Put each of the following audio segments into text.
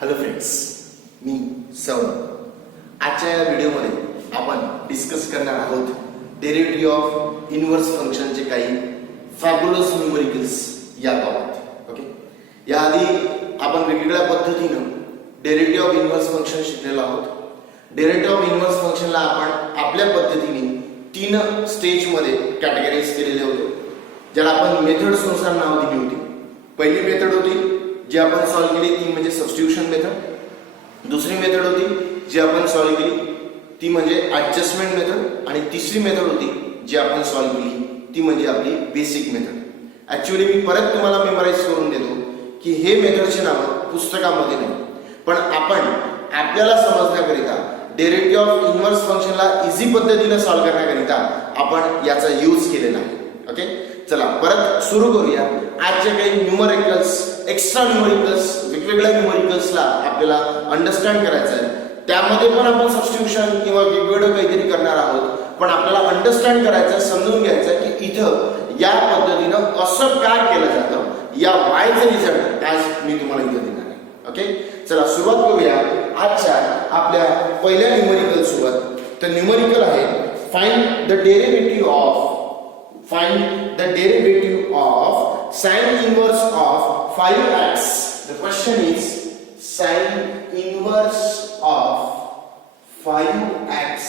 Hello friends, मी सौन. आजच्या या व्हिडिओमध्ये आपण डिस्कस करणार आहोत डेरिव्हेटिव्ह ऑफ इनव्हर्स फंक्शनचे काही फॅब्युलस न्यूमेरिकल्स या बाबत. ओके, याआधी आपण वेगवेगळ्या पद्धतीनं डेरिव्हेटिव्ह ऑफ इनव्हर्स फंक्शन शिकलेलो आहोत. डेरिव्हेटिव्ह ऑफ इनव्हर्स फंक्शनला आपण आपल्या पद्धतीने 3 स्टेजमध्ये कॅटेगराइज केलेले होते, ज्याला आपण मेथड्सनुसार नाव दिली होती. पहिली मेथड होती जी आपण सॉल्व्ह केली ती म्हणजे सबस्टिट्यूशन मेथड. दुसरी मेथड होती जी आपण सॉल्व्ह केली ती म्हणजे ऍडजस्टमेंट मेथड. आणि तिसरी मेथड होती जी आपण सॉल्व्ह केली ती म्हणजे आपली बेसिक मेथड. ऍक्च्युअली मी परत तुम्हाला मेमोराइज करून देतो की हे मेथडचे नाव पुस्तकामध्ये नाही, पण आपण आपल्याला समजण्याकरिता डेरिव्हेटिव्ह ऑफ इनव्हर्स फंक्शनला इझी पद्धतीने सॉल्व्ह करण्याकरिता आपण याचा यूज केलेला आहे. ओके, चला परत सुरू करूया. आजचे काही न्यूमरिकल्स, एक्स्ट्रा न्यूमरिकल्स, वेगवेगळ्या न्यूमरिकल्सला आपल्याला अंडरस्टँड करायचं आहे. त्यामध्ये पण आपण सबस्टिट्यूशन किंवा वेगवेगळं काहीतरी करणार आहोत, पण आपल्याला अंडरस्टँड करायचं, समजून घ्यायचं की इथं या पद्धतीनं असं काय केलं जातं, या वायचं रिझल्ट आज मी तुम्हाला इथं देणार आहे. ओके, चला सुरुवात करूया आजच्या आपल्या पहिल्या न्यूमरिकल सोबत. तर न्यूमरिकल आहे find the derivative of sin inverse of 5x. The question is sin inverse of 5x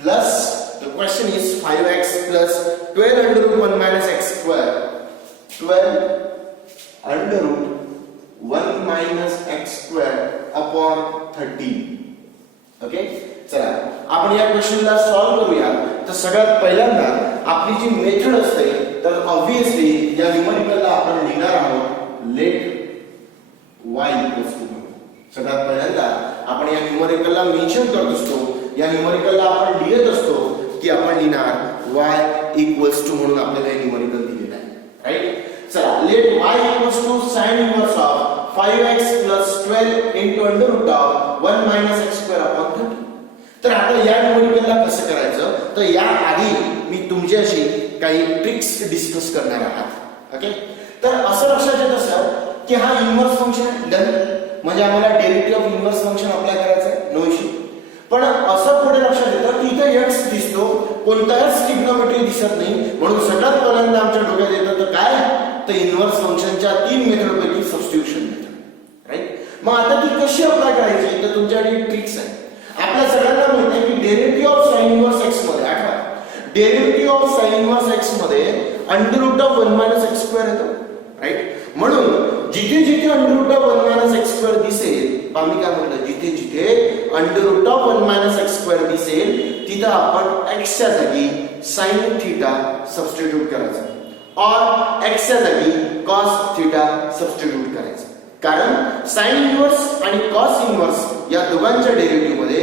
plus, the question is 5x plus 12 under root 1 minus x square. 12 under root 1 minus x square upon 13. Okay, चला आपण या क्वेश्चनला solve करूया. तर सगळ्यात पहिल्यांदा आपली जी method असते, तर ऑब्वियसली या न्यूमरिकलला आपण लिहिणार आहोत लेट y इक्वल्स टू. सगळ्यात पहिल्यांदा आपण या न्यूमरिकलला मेन्शन करत असतो, या न्यूमरिकलला आपण लिहित असतो की आपण लिहिणार y इक्वल्स टू म्हणून आपल्याला हे न्यूमरिकल दिलेलं आहे. राईट, चला let y equals to sin inverse of 5x plus 12 into under root of 1 minus x square upon 30. तर आता या न्यूमरिकलला कसं करायचं, तर या आधी मी तुमच्याशी काही ट्रिक्स डिस्कस करणार आहात. ओके, तर असं लक्षात येत असं की हा इनव्हर्स फंक्शन डन, म्हणजे आम्हाला derivative of inverse function apply करायचं आहे, नो इश्यू. पण असं पुढे लक्षात येतं की इथे x दिसतो, कोणताच ट्रिग्नोमेट्री दिसत नाही, म्हणून सगळ्यात पहिल्यांदा आमच्या डोक्यात येतं तर काय, तर इनव्हर्स फंक्शनच्या 3 मेथडपैकी सबस्टिट्यूशन मेथड. राईट, मग आता ती कशी अप्लाय करायची, तर तुमच्याकडे ट्रिक्स आहे. आपल्या सगळ्यांना माहिती आहे की derivative of sin inverse x मध्ये, आठवा, derivative of sin inverse x मध्ये under root of 1 minus x square येतो. राईट, म्हणून जिथे जिथे under root of 1 minus x square दिसेल, आम्ही काय म्हणतो, जिथे जिथे under root of 1 minus x square दिसेल तिथं आपण x च्या जागी sin थीटा सबस्टिट्यूट करायचं, और x च्या जागी cos थीटा सबस्टिट्यूट करायचं. कारण sin इनव्हर्स आणि cos इनव्हर्स या दोघांच्या डेरिव्हेटिव्ह मध्ये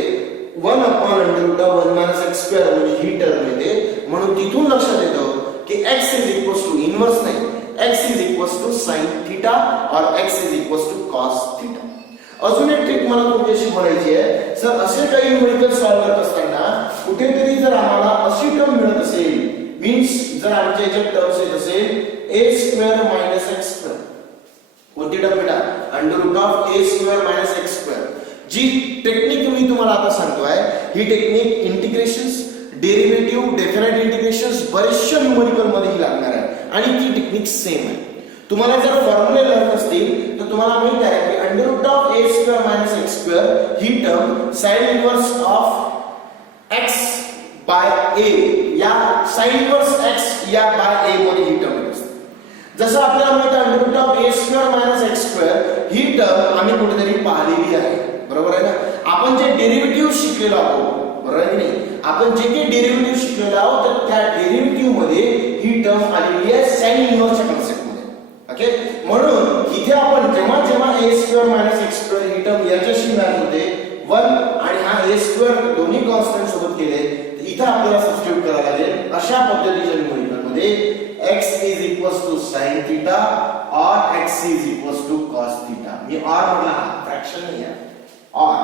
1 upon under root of 1 minus x square म्हणजे ही टर्म येते. म्हणून तिथून लक्षात येतं की x is equals to inverse नाही, x is equals to sin theta और x is equals to cos theta. अजून एक ट्रिक मला तुमच्याशी बोलायची आहे. सर असे काही न्यूमरिकल सॉल्व्ह करत असताना कुठेतरी जर आम्हाला अशी टर्म मिळत असेल, मीन्स जर आमच्या याच्यात टर्म्स येत असेल a square minus x square, कोणती टर्म बेटा, under root of a square minus x square. जी टेक्निक मी तुम्हाला आता सांगतोय, ही technique integrations, derivative, definite integrations बरेचशा न्यूमरिकल मध्ये ही लागणार आहे आणि ती टेक्निक सेम आहे. तुम्हाला जर फॉर्म्युले लर्न असतील तर तुम्हाला माहित आहे की under root of a square minus x square ही term sin inverse of x by a, या sin इनव्हर्स x या बाय a मध्ये ही टर्म असते. जसं आपल्याला माहित आहे under root of a square minus x square ही टर्म आम्ही कुठेतरी पाहिलेली आहे, बरोबर आहे ना. आपण जे डेरिव्हेटिव्ह शिकलेलो आहोत, बरोबर आहे की नाही, आपण जे काही डेरिव्हेटिव्ह शिकलेलो आहोत तर त्या डेरिव्हेटिव्ह मध्ये ही टर्म आलेली आहे sin इनव्हर्सच्या कन्सेप्ट मध्ये. ओके, म्हणून इथे आपण जेव्हा जेव्हा a square minus x square ही टर्म याच्याशी मॅच होते 1 आणि हा a स्क्वेअर दोन्ही कॉन्स्टंट सोबत केले, तर इथे आपल्याला सबस्टिट्यूट करायला लागेल अशा पद्धतीच्या न्यूमरिकल मध्ये x is equals to sin theta or x is equals to cos theta. मी और म्हटला, फ्रॅक्शन नाही आहे, और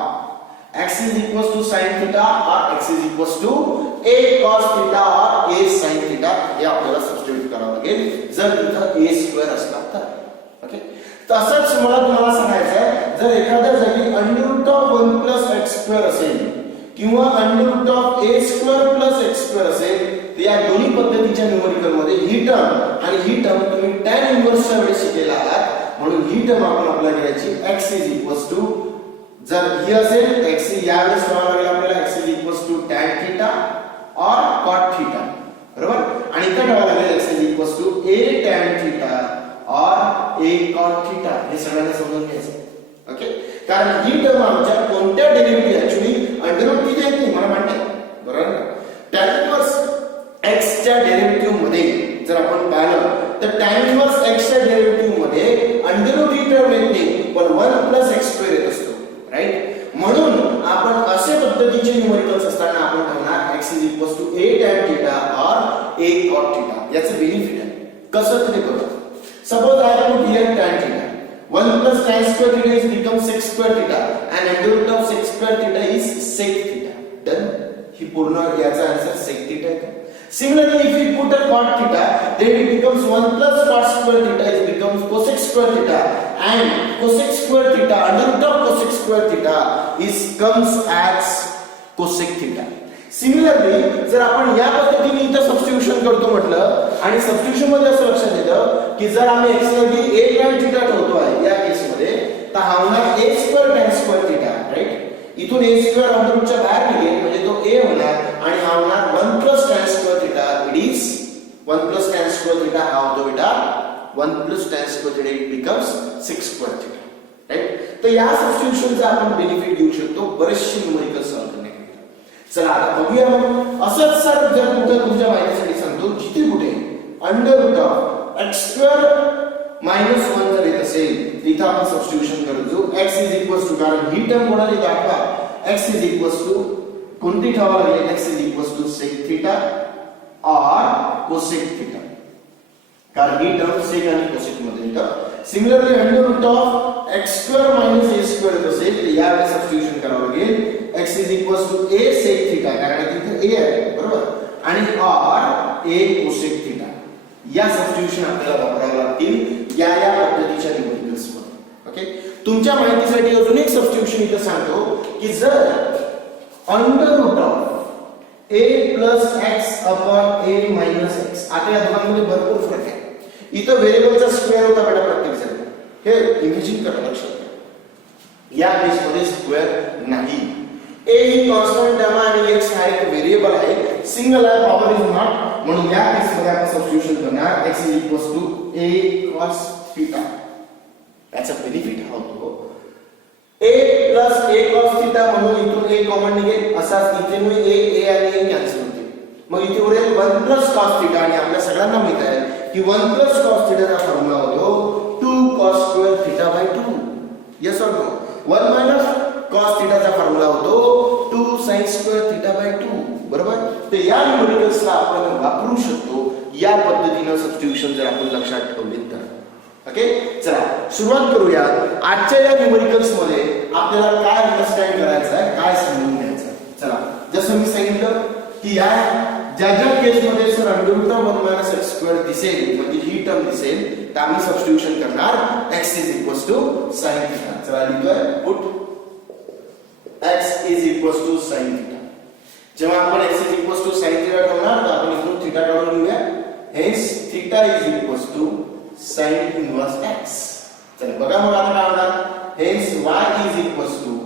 x is equals to sin theta or x is equals to a cos theta or a sin theta हे आपल्याला substitute करावं लागेल जर इथं a स्क्वेअर असला तर. ओके, तसंच मला तुम्हाला सांगायचं आहे, जर जर एखाद्या जागी under root of 1 plus x square असेल किंवा under root of a square plus x square असेल, तर या दोन्ही पद्धतीच्या न्यूमरिकल मध्ये ही टर्म आणि ही टर्म तुम्ही tan इन्व्हर्सच्या वेळेस शिकलेला आहात, म्हणून ही टर्म आपण अप्लाय करायची x इज इक्वल्स टू, जर ही असेल x या वेळेस ठेवावं लागेल आपल्याला x is equals to tan theta और cot थीटा, बरोबर, आणि इथे ठेवावं लागेल x is equals to a tan theta और a cot थीटा. हे सगळ्यांना समजून घ्यायचं, ओके. कारण ही टर्म आमच्या कोणत्या डेरिव्हेटिव्ह ऍक्च्युअली अंडर रूट किती आहे मला माहिती आहे, बरोबर ना. tan इन्व्हर्स x च्या डेरिव्हेटिव्ह मध्ये जर आपण पाहिलं तर tan इन्व्हर्स x च्या डेरिव्हेटिव्ह मध्ये अंडर रूट ही टर्म येत नाही, पण 1 प्लस x स्क्वेअर येत असतो, राईट. म्हणून आपण असे पद्धतीचे न्यूमरिकल्स असताना आपण ठेवणार x is equals to a tan theta और a cot थीटा. याचं बेनिफिट आहे, कसं ते करू. Suppose I put here tan theta, 1 plus tan square theta is become sec square theta and under root of sec square theta is sec theta. Done. ही पूर्ण याचा answer sec theta आहे. Similarly, if we put a cot theta, then it becomes 1 plus cot square theta is becomes cosec square theta and cosec square theta under root of cosec square theta is comes as cosec theta. Similarly जर आपण या पद्धतीने इथं substitution करतो म्हटलं आणि substitution मध्ये असं लक्षात येतं की जर आम्ही x ला a tan थीटा ठेवतो आहे या केस मध्ये, तर हा होणार a square tan square theta, right. इथून a स्क्वेअर अंडर रूटच्या बाहेर निघेल म्हणजे तो a होणार आणि हा होणार 1 plus tan square theta. It is 1 plus tan square theta, हा होतो बेटा 1 plus tan square theta, it becomes 6 square theta, right. तर या सबस्टिट्यूशनचा आपण बेनिफिट घेऊ शकतो बरेचसे न्यूमरिकल सॉल्व्ह करण्यासाठी. चला आता बघूया मग. असंच सर जर कुठे तुमच्या माहितीसाठी सांगतो, जिथे कुठे under root of x square minus 1 जर येत असेल तिथे आपण सबस्टिट्यूशन करू x इज इक्वल्स टू, कारण ही टर्म कोणाला दाखवा x इज इक्वल्स टू कोणती ठेवावं लागेल, x is equals to sec theta और कोसेक थीटा, कारण ही टर्म सेक आणि कोसेक मध्ये येतं. Similarly under root of x square मायनस a स्क्वेअर येत असेल तर या वेळेस सबस्टिट्यूशन करावं लागेल x is equals to a sec theta, कारण तिथे a आहे, बरोबर, आणि r a cosec थीटा. या सबस्टिट्यूशन आपल्याला वापरावं लागतील या पद्धतीच्या न्यूमरिकल्स मध्ये, ओके. तुमच्या माहितीसाठी अजून एक सबस्टिट्यूशन इथे सांगतो की जर under root of a plus x upon a minus x, आता या दोघांमध्ये भरपूर फरक आहे. इथं व्हेरिएबलचा स्क्वेअर होता बेटा प्रत्येक जण, हे इमेजिन करा लक्षात. या केस मध्ये स्क्वेअर नाही. a ही कॉन्स्टंट टर्म आणि x हा एक व्हेरिएबल आहे, सिंगल आहे, पॉवर इज नॉट, म्हणून या केस मध्ये आपण सबस्टिट्यूशन करणार x is equals to a cos theta. याचा बेनिफिट हा होतो a plus a cos theta, म्हणून इथून a कॉमन निघेल, असाच इथे मी a आणि a कॅन्सल होते, मग इथे उरेल 1 प्लस cos थीटा. आणि आपल्या सगळ्यांना माहित आहे की 1 प्लस cos थीटाचा फॉर्म्युला होतो 2 cos square theta by 2. Yes और नो. 1 मायनस cos थीटाचा फॉर्म्युला होतो 2 sin स्क्वेअर थीटा बाय 2, बरोबर. तर या न्यूमरिकल्सला आपण वापरू शकतो या पद्धतीने सबस्टिट्यूशन जर आपण लक्षात ठेवले तर, ओके. चला सुरुवात करूया. आजच्या या न्यूमरिकल्स मध्ये आपल्याला काय अंडरस्टँड करायचं आहे, काय समजून घ्यायचं आहे. चला, जसं मी सांगितलं की या ज्या केस मध्ये sir under root of 1 minus x square दिसेल म्हणजे ही टर्म दिसेल, तर आम्ही सबस्टिट्यूशन करणार x is equals to sin theta. चला लिहूया, put x is equals to sin theta. जेव्हा आपण x is equals to sin theta ठेवणार तर आपण इथून थीटा काढून घेऊया. Hence theta is equals to sin inverse x. चला बघा मग आता काय होणार. Hence y is equals to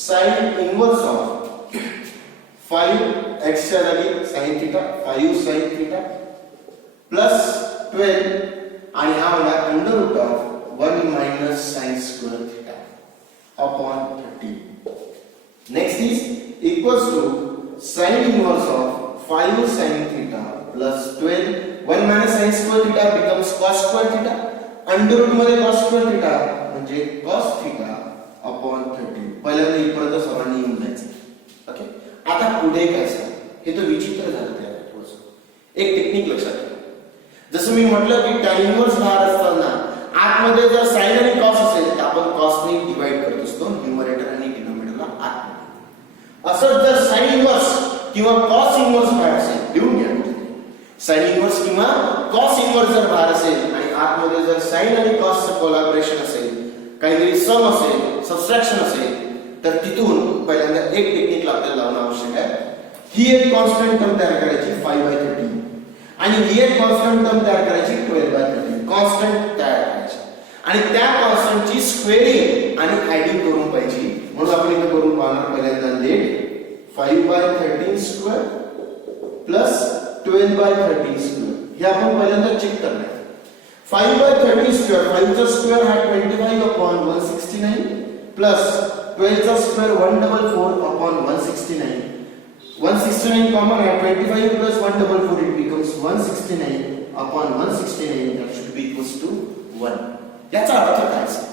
sin inverse of 5 x च्या जागी sin theta, 5 sin theta plus 12 आणि हा होणार under root of 1 minus sin square theta upon 30. Next is equals to sin inverse of 5 sin theta plus 12, 1 minus sin square theta becomes cos square theta, under root मध्ये cos square theta म्हणजे cos theta upon 30. पहिल्यांदा इथपर्यंत सर्वांनी येऊन जायचं, okay. आता पुढे काय सांग, हे तर विचित्र झालं. त्याला थोडंसं एक टेक्निक लक्षात ठेवा. जसं मी म्हटलं की tan इनवर्स बाहेर असताना आतमध्ये जर sin आणि cos असेल तर आपण cos ने डिवाइड करत असतो न्यूमरेटर आणि डिनॉमिनेटरला आतमध्ये. असं जर sin इनवर्स किंवा cos इनवर्स बाहेर असेल, लिहून घ्या, sin इनवर्स किंवा cos इनवर्स जर बाहेर असेल आणि आतमध्ये जर sin आणि cos चं कोलॅबोरेशन असेल, काहीतरी सम असेल, सबट्रॅक्शन असेल तर तिथून पहिल्यांदा एक टेक्निक आपल्याला लावणं आवश्यक आहे. ही एक कॉन्स्टंट टर्म तयार करायची 5/13 आणि ही एक कॉन्स्टंट टर्म तयार करायची 12/13. कॉन्स्टंट तयार करायची आणि त्या कॉन्स्टंटची स्क्वेअरिंग आणि ऍडिंग करून पाहिजे. म्हणून आपण इथे करून पाहणार पहिल्यांदा लेट 5/13 स्क्वेअर प्लस 12/13 स्क्वेअर. हे आपण पहिल्यांदा चेक करणार. 5/13 स्क्वेअर, 5 चा स्क्वेअर हा 25/169 प्लस 12 चा स्क्वेअर 144/169. 169 कॉमन है, 25 plus 144 it becomes 169/169. that should be equals to 1. याचा अर्थ काय असेल?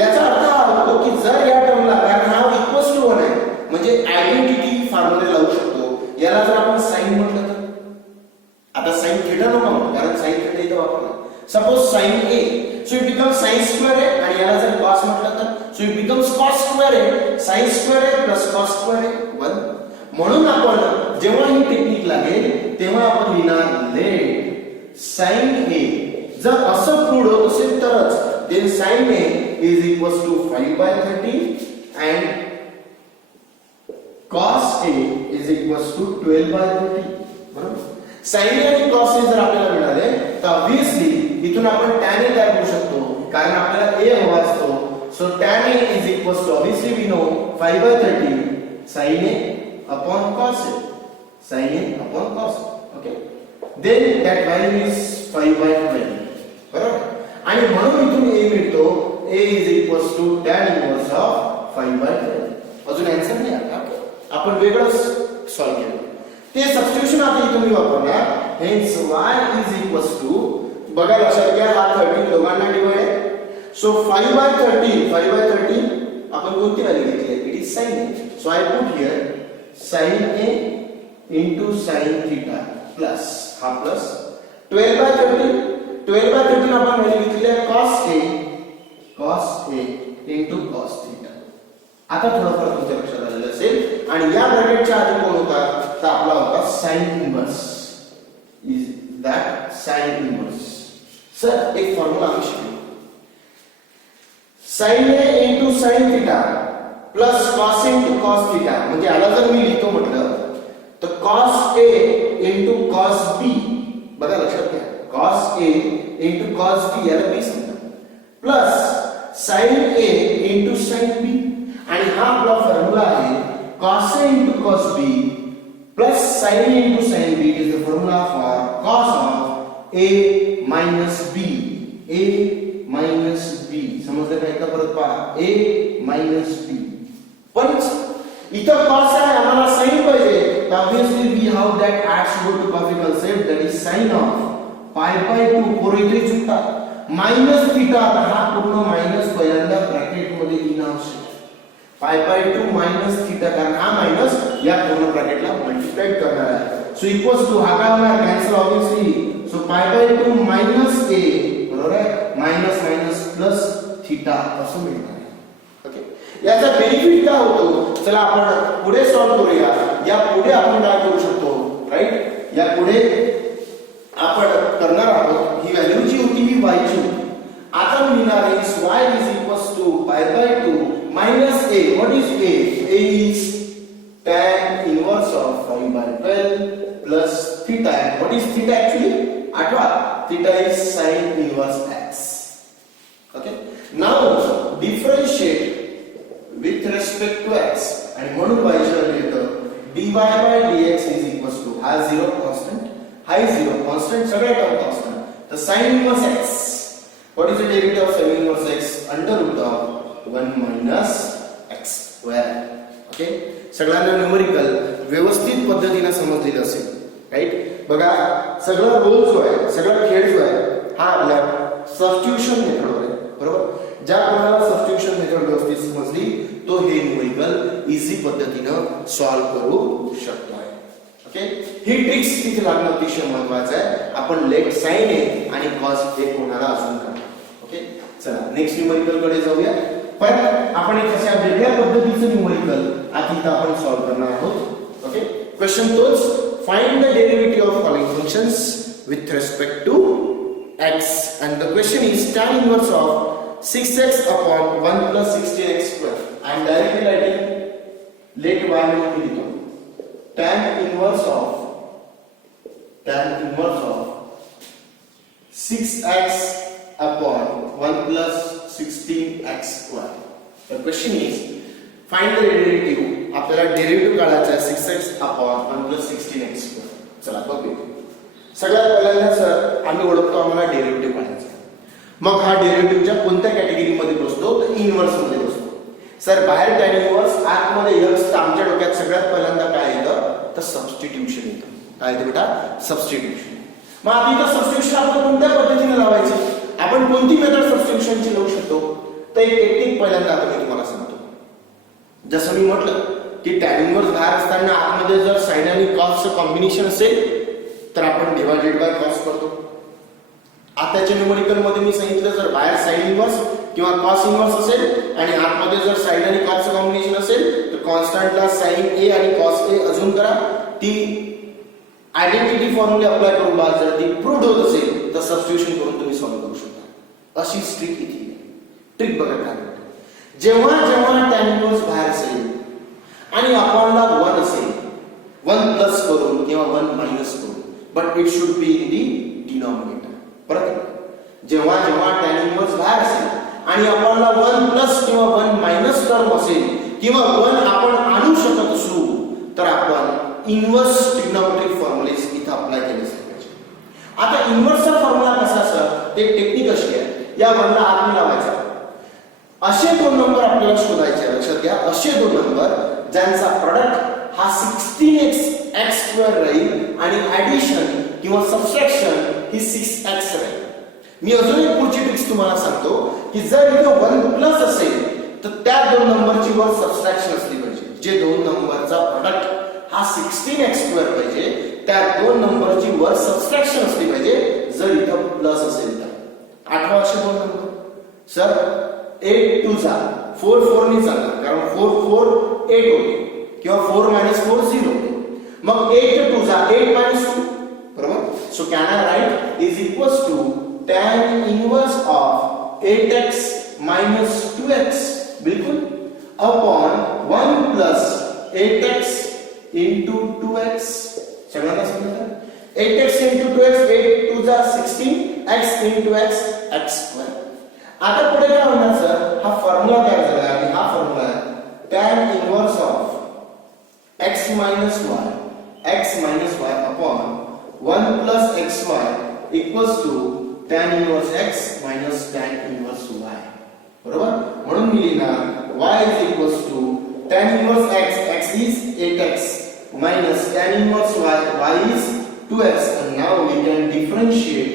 याचा अर्थ हा होतो की जर या टर्मला कारण हा इक्वल्स टू 1 आहे म्हणजे आयडेंटिटी फॉर्म्युला लावू शकतो. याला जर आपण साइन म्हटलं तर आता साइन थीटा नको म्हणू कारण साइन थीटा इथे वापरला. Suppose sine a so it becomes sine square आहे आणि याला जर cos म्हटलं तर so it becomes cos square आहे. साइन स्क्वेअर आहे प्लस cos स्क्वेअर आहे 1. म्हणून आपण जेव्हा ही टेक्निक लागेल तेव्हा आपण लिहिणार लेट sin a. जर असं प्रूव्ड होत असेल तरच then sin a is equals to 5/13 and cos a is equals to 12/13. बरोबर. sin a आणि cos a जर आपल्याला मिळाले तर ऑब्वियसली इथून आपण tan a तयार करू शकतो कारण आपल्याला a हवा असतो. so tan a is equals to obviously we know 5/13 sin a upon cos a. sin a upon cos a. Okay. then that value is 5/12. बरोबर. आणि म्हणून इथून a मिळतो a is equals to tan inverse of 5/12. अजून answer नाही आला. आपण वेगळंच सॉल्व केलं. ते सबस्टिट्यूशन आता इथून मी वापरणार. hence y is equals to बघा लक्षात घ्या हा 13 दोघांना डिवाइड आहे. सो 5/13 आपण कोणती व्हॅल्यू घेतली आहे? It is sin a. So I put here sin a into sin theta plus हा प्लस 12/13 आपण व्हॅल्यू घेतली आहे cos a into cos theta. आता थोडंफार तुमच्या लक्षात आलेलं असेल. आणि या ब्रॅकेटच्या आधी कोण होता तर आपला होता sin inverse. Is that sin inverse. Sir एक फॉर्म्युला आम्ही शिकलो sin a into sin theta plus cos a into cos theta. म्हणजे याला जर मी लिहितो म्हटलं तर cos a into cos b. बघा लक्षात घ्या cos a into cos b याला b समजा plus sin a into sin b. आणि हा आपला फॉर्म्युला आहे cos a into cos b plus sin a into sin b is the formula for cos of a minus b. a minus b समजलं का? एकदा परत पहा a minus b. पण इथं cos आहे आम्हाला sin पाहिजे तर obviously we have that absolute coffee concept that is sin of pi/2. पोरं इथे चुकतात. Minus theta. आता हा पूर्ण मायनस पहिल्यांदा ब्रॅकेट मध्ये लिहिणं आवश्यक. pi/2 मायनस थीटा कारण हा मायनस या पूर्ण ब्रॅकेटला मल्टिप्लाइड करणार आहे. सो इक्वल्स टू हा काय होणार? Cancel obviously. So pi/2 minus a बरोबर आहे मायनस मायनस प्लस थीटा असं मिळणार आहे. ओके. याचा बेनिफिट काय होतो? चला आपण पुढे सॉल्व करूया. या पुढे आपण काय करू शकतो? राईट. या पुढे आपण करणार आहोत ही व्हॅल्यू जी होती ही y ची होती. आता मी लिहिणार आहे y is equals to pi/2 minus a. What is a? a is tan inverse of 5/12 plus theta. What is theta actually? आठवा theta is sin inverse x. Okay. Now differentiate with respect to x and म्हणून y च्या लिहितो dy/dx is equals to हा 0 constant, हा 0 constant, सगळे term constant. तर sin inverse x. What is the derivative of sin inverse x? Under root of 1 minus x square. Okay. सगळ्यांना numerical व्यवस्थित पद्धतीने समजलेलं असेल. राईट. बघा सगळा रोल जो आहे सगळा खेळ जो आहे हा आपल्या सबस्टिट्यूशन मेथडवर आहे. बरोबर. ज्या कोणाला सबस्टिट्यूशन मेथड व्यवस्थित समजली तो हे न्यूमरिकल इझी पद्धतीने सॉल्व करू शकतो आहे. ओके. ही ट्रिक्स इथे लागणं अतिशय महत्त्वाचं आहे. आपण लेट साइन ए आणि कॉस ए कोणाला अजून करा. ओके. चला नेक्स्ट न्यूमरिकल कडे जाऊया. पण आपण एक अशा वेगळ्या पद्धतीचं न्यूमरिकल आता इथे आपण सॉल्व करणार आहोत. ओके. क्वेश्चन तोच find the derivative of following functions with respect to x and the question is tan inverse of 6x upon 1 plus 16x let y म्हणून मी लिहितो tan inverse of 6x upon 1 plus 16x square. The question is find the derivative. आपल्याला derivative काढायचा आहे 6x upon 1 plus 16x square. चला बघूया. सगळ्यात पहिल्यांदा सर आम्ही ओळखतो आम्हाला डेरिव्हेटिव्ह काढायचा आहे. मग हा डेरिव्हेटिव्हच्या कोणत्या कॅटेगरीमध्ये बसतो तर इनव्हर्स मध्ये बसतो. सर बाहेर tan इनव्हर्स आतमध्ये x तर आमच्या डोक्यात सगळ्यात पहिल्यांदा काय येतं तर सबस्टिट्यूशन येतं. काय येतं बेटा सबस्टिट्यूशन. मग आता इथं सबस्टिट्यूशन आपण कोणत्या पद्धतीने लावायचं आपण कोणती मेथड सबस्टिट्यूशनची लावू शकतो तर एक टेक्निक पहिल्यांदा आता मी तुम्हाला सांगतो. जसं मी म्हटलं की tan इनव्हर्स बाहेर असताना आतमध्ये जर साइन आणि कॉसचं कॉम्बिनेशन असेल तर आपण डिवायडेड बाय कॉस करतो. आताच्या न्यूमेरिकल मध्ये मी सांगितलं जर बाहेर साइन इनव्हर्स किंवा कॉस इनव्हर्स असेल आणि आतमध्ये जर साइन आणि कॉसचं कॉम्बिनेशन असेल तर कॉन्स्टंटला साइन ए आणि कॉस ए अजून करा. ती आयडेंटिटी फॉर्म्युला अप्लाय करून बाद जर ती प्रूव्ड होत असेल तर सबस्टिट्यूशन करून तुम्ही सॉल्व्ह करू शकता. अशी ट्रिक इथे ट्रिक बघा काय जेव्हा जेव्हा tan इनव्हर्स बाहेर असेल आणि आपणला 1 असेल 1 प्लस करून किंवा 1 मायनस करून but it should be in the denominator. परत जेव्हा जेव्हा tan इनव्हर्स बाहेर असेल आणि आपणला 1 प्लस किंवा 1 मायनस टर्म असेल किंवा 1 आपण आणू शकत असू तर आपण इनव्हर्स ट्रिग्नोमेट्रिक फॉर्म्युलेज इथे अप्लाय केले पाहिजे. आता इनव्हर्सचा फॉर्म्युला कसा असतो ते टेक्निक अशी आहे या वरला आत लावायचा. असे दोन नंबर आपल्याला शोधायचे लक्षात घ्या. असे दोन नंबर ज्यांचा प्रोडक्ट हा 16x राहील आणि ऍडिशन किंवा सबट्रॅक्शन ही 6x राहील. मी अजून एक पुढची ट्रिक्स तुम्हाला सांगतो की जर इथे 1 प्लस असेल तर त्या दोन नंबरची वर सबट्रॅक्शन असली पाहिजे. जे दोन नंबरचा प्रोडक्ट हा 16x² पाहिजे त्या दोन नंबरची वर सबट्रॅक्शन असली पाहिजे जर इथं प्लस असेल तर. आठवा असे दोन नंबर सर 8 2 जा 4 4 ने चालणार कारण 4 4 8 होते किंवा 4 - 4 0 होते. मग 8 2 जा 8 - 2 बरोबर. So can I write is equals to tan inverse of 8x - 2x बिल्कुल upon 1 plus 8x into 2x सगळ्यांना समजलं 8x into 2x 8 2 जा 16 x into x x². आता पुढे काय होणार सर हा फॉर्म्युला तयार झाला आणि हा formula tan inverse of x - y upon 1 plus xy equals to tan inverse x minus tan inverse y. बरोबर. म्हणून मी लिहिणार y is equals to tan inverse x is 8x minus tan inverse y is 2x, and now we can differentiate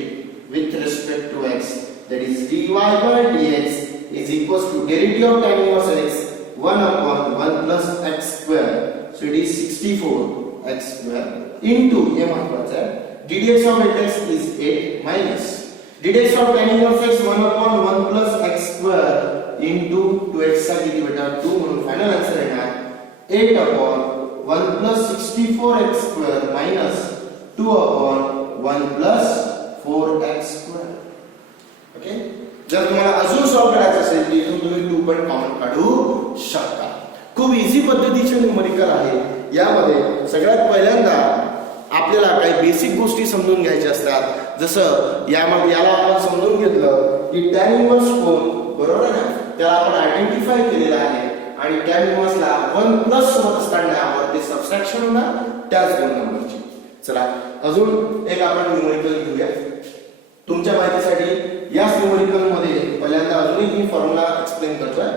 with respect to x, that is dy by dx is equals to derivative of tan inverse x 1 upon 1 plus x square, so it is 64x square into ये महत्वाचा है ddx of 8x is 8 minus ddx of tan inverse x 1 upon 1 plus x square into 2x चा किती बेटा 2 म्हणून final answer येणार 8 upon 1 plus 64x square minus 2 upon 1 plus 4x square. Okay. जर तुम्हाला अजून सॉल्व करायचं असेल तर इथून तुम्ही 2 पण कॉमन काढू शकता. खूप इझी पद्धतीचे न्यूमेरिकल आहे. यामध्ये सगळ्यात पहिल्यांदा आपल्याला काही बेसिक गोष्टी समजून घ्यायच्या असतात. जसं याला आपण समजून घेतलं की tan इनवर्स कोण बरोबर आहे ना त्याला आपण आयडेंटिफाय केलेला आहे आणि tan इनवर्सला 1 प्लस सोबत असताना यावर ते सबट्रॅक्शन होणार त्याच दोन नंबरची. चला अजून एक आपण न्यूमेरिकल घेऊया तुमच्या माहितीसाठी. याच न्यूमेरिकल मध्ये पहिल्यांदा अजून एक मी फॉर्म्युला एक्सप्लेन करतोय.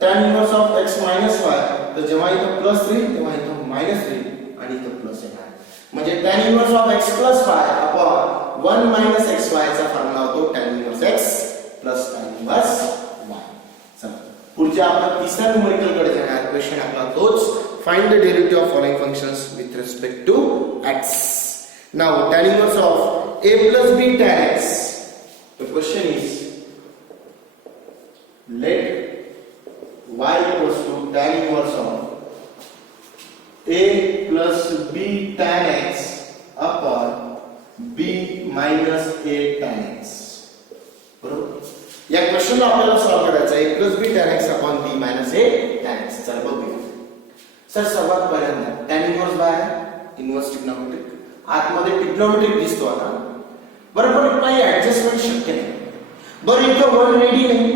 tan inverse of x - y तर जेव्हा इथं प्लस येईल तेव्हा इथं मायनस येईल आणि इथं प्लस येणार. म्हणजे tan inverse of x + y upon 1 - xy चा फॉर्म्युला होतो tan inverse x + tan inverse y. चला पुढच्या आपण तिसऱ्या न्यूमेरिकल कडे जाणार. क्वेश्चन आपला तोच find the derivative of following functions with respect to x. Now tan inverse of a + b tan x. The question is let y equals to tan inverse of a plus b tan x upon b minus a tan x. बरोबर. या क्वेश्चनला आपल्याला solve करायचा आहे a plus b tan x upon b minus a tan x. चला बघूया. Sir सर्वात पहिल्यांदा tan inverse by inverse trigonometric आतमध्ये ट्रिग्नोमेट्रिक दिसतो आता बरोबर काही ऍडजस्टमेंट शक्य नाही बरं इथं 1 रेडी नाही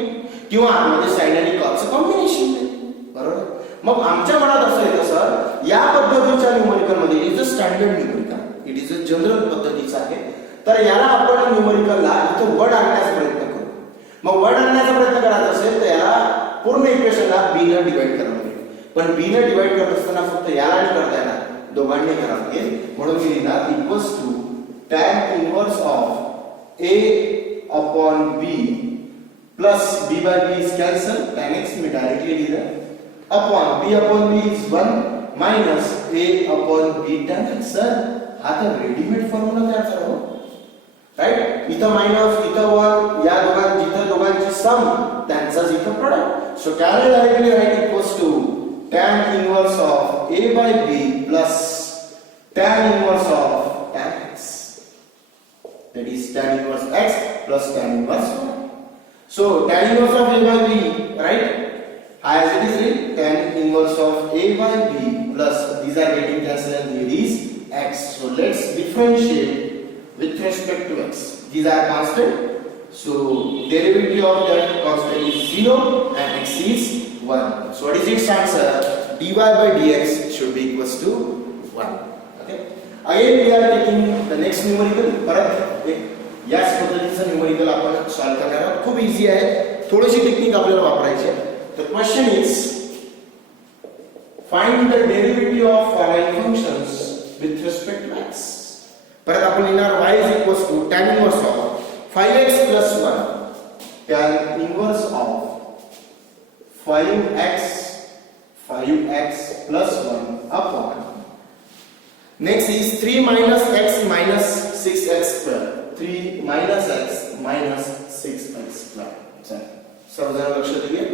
किंवा आतमध्ये साइन आणि कॉसचं कॉम्बिनेशन नाही बरोबर मग आमच्या मनात असं येतं सर या पद्धतीच्या न्यूमरिकल मध्ये is a standard numerical it is a general पद्धतीचा आहे तर याला आपण न्यूमरिकलला इथं वर्ड आणण्याचा प्रयत्न करू मग वर्ड आणण्याचा प्रयत्न करायचा असेल तर याला पूर्ण इक्वेशनला b ने डिवाइड करावं लागेल पण b ने डिवाइड करत असताना फक्त याला आणि करता येणार दोघांनी करावं लागेल म्हणून मी लिहिणार equals to tan inverse of a upon b plus b by b is cancel tan x me directly लिहिलं upon b is 1 minus a upon b tan x sir हा तर रेडीमेड फॉर्म्युला तयार झाला हो राइट इथं minus इथं 1 या दोघांची सम त्यांचाच इथं product so can I directly write equals to tan inverse of a by b plus tan inverse of tan x that is tan inverse x plus tan inverse y so tan inverse of a by b right as it is written tan inverse of a by b plus these are getting cancelled and here is x so let's differentiate with respect to x these are constant so derivative of that constant is 0 and x is 1 so what is its answer dy by dx should be equals to 1 okay again we are taking the next numerical परत एक याच पद्धतीचं numerical आपण solve करणार आहोत खूप easy आहे थोडीशी टेक्निक आपल्याला वापरायची आहे तर question is find the derivative of following functions with respect to x परत आपण लिहिणार y is equals to tan inverse of 5x plus 1 tan inverse of 5x plus 1 upon next is 3 minus x minus 6x square 3 minus x minus 6x square चल सर्वजण लक्ष द्या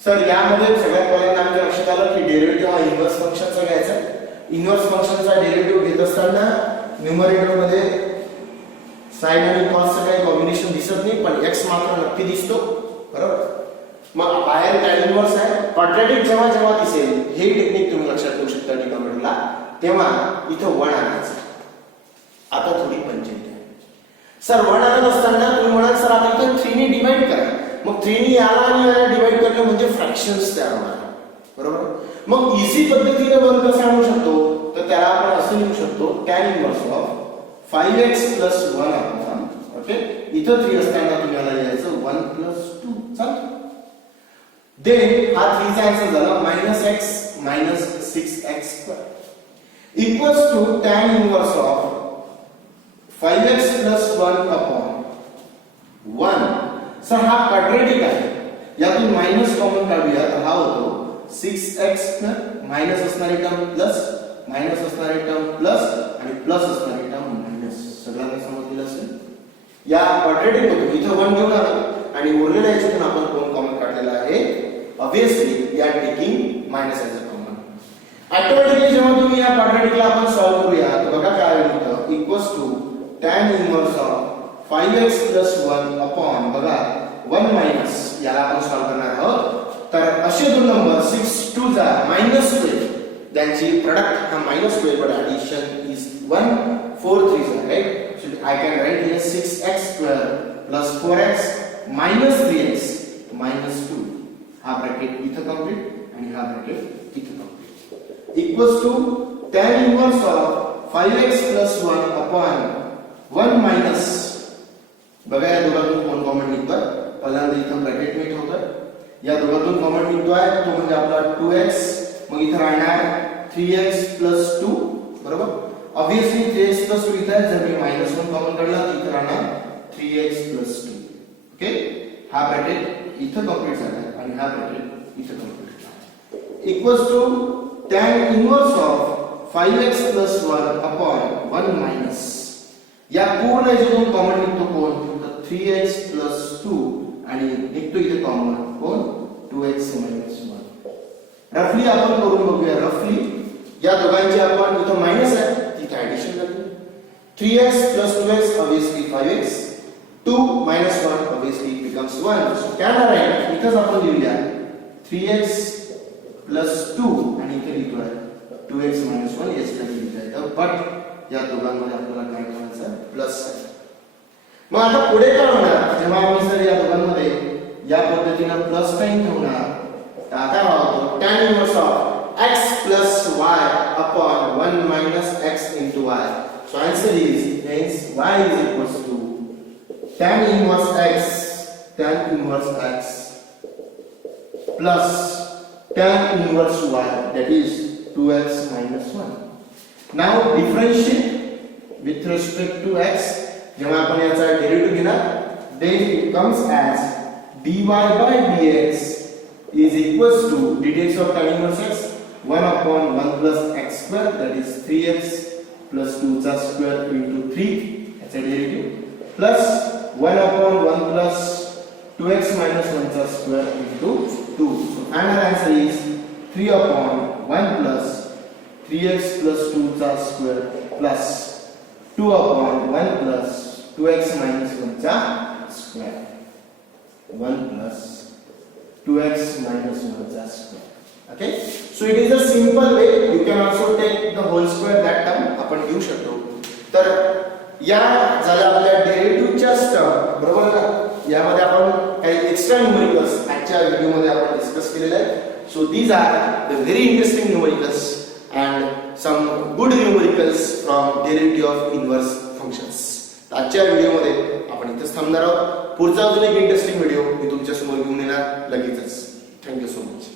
sir यामध्ये सगळ्यात पहिल्यांदा आमच्या लक्षात आलं की डेरिव्हेटिव्ह हा इन्व्हर्स फंक्शनचा घ्यायचा इन्व्हर्स फंक्शनचा डेरिव्हेटिव्ह घेत असताना न्यूमरेटर मध्ये साइन आणि कॉसचं काही कॉम्बिनेशन दिसत नाही पण x मात्र नक्की दिसतो बरोबर मग बाहेर tan इन्व्हर्स आहे क्वाड्रॅटिक जेव्हा दिसेल हे टेक्निक तुम्ही लक्षात ठेवू शकता डिनॉमिनेटरला तेव्हा इथं 1 आणायचं आता थोडी पंचायत आहे सर 1 आणत असताना तुम्ही म्हणाल सर आता इथं 3 ने डिवाइड करा मग 3 ने याला आणि याला डिवाइड करणे म्हणजे फ्रॅक्शन्स तयार होणार बरोबर मग इझी पद्धतीने 1 कसं आणू शकतो तर त्याला आपण असं लिहू शकतो tan इनवर्स ऑफ 5x 1 आपण ओके इथं 3 असताना तुम्ही याला लिहायचं 1 2 चालेल देन हा 3 चा आन्सर झाला -x 6x square equals to tan inverse of 5x plus 1 upon 1 sir हा क्वाड्रॅटिक आहे यातून माइनस कॉमन काढूया तर हा होतो 6x माइनस असणारी टर्म प्लस माइनस असणारी टर्म प्लस आणि प्लस असणारी टर्म माइनस सगळ्यांना समजलेलं असेल या क्वाड्रॅटिक मध्ये इथं 1 घेऊन आलो आणि उरलेल्या याच्यातून आपण कोण कॉमन काढलेला आहे obviously we are taking minus as a common automatically जेव्हा तुम्ही या क्वाड्रॅटिकला आपण सॉल्व करूया तर बघा काय होतं equals to tan inverse of 5x 1 upon बघा 1 माइनस याला आपण सॉल्व करणार आहोत तर असे दोन नंबर 6 2 जा -12 त्यांची प्रोडक्ट हा -12 but addition is 1 4 3 जा right so I can write here 6x square plus 4x minus 3x minus 2 हा ब्रॅकेट इथं कंप्लीट आणि हा ब्रॅकेट इथं complete equals to tan inverse of 5x plus 1 upon 1 minus बघा या दोघांतून कोण कॉमन निघतं पहिल्यांदा इथं ब्रॅकेट मी ठेवतोय या दोघांतून कॉमन निघतोय तो म्हणजे आपला 2x मग इथं राहणार 3x plus 2 बरोबर ऑब्वियसली 3x plus 2 इथं जर मी -1 कॉमन काढला तर इथं राहणार 3x plus 2 ओके हा ब्रॅकेट इथं कंप्लीट झाला आणि हा ब्रॅकेट इथं कंप्लीट झाला equals to tan inverse of 5x plus 1 upon 1 minus या पूर्ण याच्यातून कॉमन निघतो कोण तर 3x plus 2 आणि निघतो इथे कॉमन कोण 2x minus 1 रफली आपण करून बघूया रफली या दोघांची आपण इथं मायनस आहे तिथे ऍडिशन करूया 3x plus 2x obviously 5x 2 minus 1 obviously becomes 1 so can I write इथंच आपण लिहूया 3x 2 आणि इथे लिहितोय 2x - 1 याची व्हॅल्यू लिहिता येतं, बट या दोघांमध्ये आपल्याला काय करायचं आहे, प्लस आहे. मग आता पुढे काय होणार, जेव्हा आम्ही सर या दोघांमध्ये या पद्धतीने प्लस साइन ठेवणार, तर आता काय होतं, tan inverse of x plus y upon 1 minus x into y. So answer is hence y is equals to tan inverse x plus tan inverse y, that is 2x minus 1. Now differentiate with respect to x. जेव्हा आपण याचा derivative घेणार, then it comes as dy by dx is equals to dx of tan inverse x 1 upon 1 plus x square, that is 3x plus 2 चा square into 3 याचा derivative plus 1 upon 1 plus 2x minus 1 चा square into 2. So final answer is 3 upon 1 plus 3x plus 2 चा square plus 2 upon 1 plus 2x minus 1 चा square. 1 plus 2x minus 1 चा square. Okay, so it is a simple way. You can also take the whole square, that term आपण घेऊ शकतो. तर या झाल्या आपल्या डेरिव्हेटिव्हच्या स्टर्म, बरोबर का? यामध्ये आपण काही एक्स्ट्रा न्यूमेरिकल्स आजच्या व्हिडिओमध्ये आपण डिस्कस केलेले आहेत. So these are the very interesting numericals and some good numericals from derivative of inverse functions. आजच्या व्हिडिओमध्ये आपण इथेच थांबणार आहोत. पुढचा अजून एक इंटरेस्टिंग व्हिडिओ मी तुमच्या समोर घेऊन येणार लगेचच. Thank you so much.